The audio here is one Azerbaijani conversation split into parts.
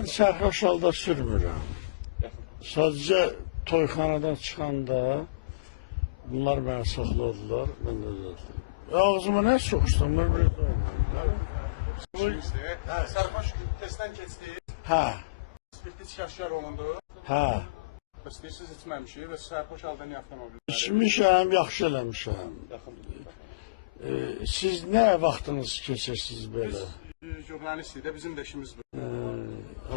Mən sərxoş halda sürmürəm. Sadəcə toyxanadan çıxanda bunlar məni saxladılar, mən də dedim. Ağzıma nə soxuşdum, mən bir Sərxoş testdən keçdik. Hə, Spirtli çıxarışlar olundu. hə. İstəyirsiniz içməmişik və sərxoş halda niyə avtomobil? İçmişəm, yaxşı eləmişəm. Yaxın. Siz nə vaxtınız keçirsiniz belə? Jurnalistik də bizim də işimiz bu.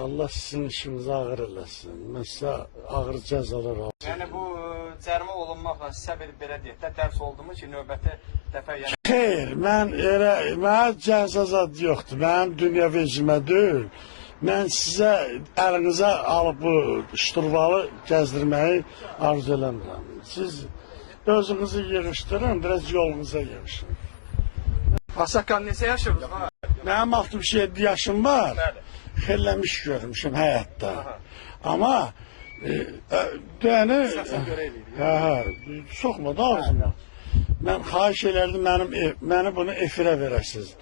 Allah sizin işinizi ağır eləsin. Mən sizə ağır cəzalar alacağım. Yəni bu cərimə olunmaqla sizə belə deyək də dərs oldu mu ki, növbəti dəfə yəni Xeyr, mənə cəza zad yoxdur. Mənim dünya vecimə deyil. Mən sizə əlinizə alıb bu şturvalı gəzdirməyi arzu eləmirəm. Siz özünüzü yığışdırın, biraz yolunuza yığışın. Pasakkan neçə yaşırsınız? Mənim 67 yaşım var. Xeyirləmiş görmüşüm həyatda. Amma yəni soxma da ağzıma. Mən xahiş elərdim məni bunu efirə verəsiniz.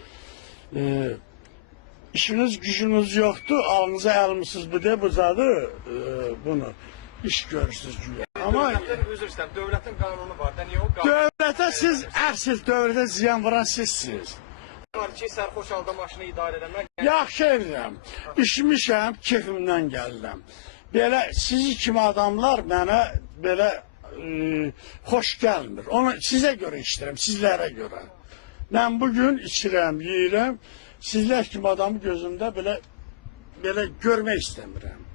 İşiniz gücünüz yoxdur, alınıza əlmisiniz bu deyə bucadı bunu iş görürsünüz güya. Amma Üzr istəyirəm, dövlətin qanunu var da, niyə o qanun dövlətə siz ərsiz, dövlətə ziyan vuran sizsiniz. var ki, sərxoş halda maşını idarə etmək? Yaxşı edirəm, işmişəm, keyfimdən gəlirəm. Belə sizi kimi adamlar mənə belə xoş gəlmir. Onu sizə görə işləyirəm, sizlərə görə. Mən bugün içirəm, yeyirəm, sizlər kimi adamı gözümdə belə görmək istəmirəm.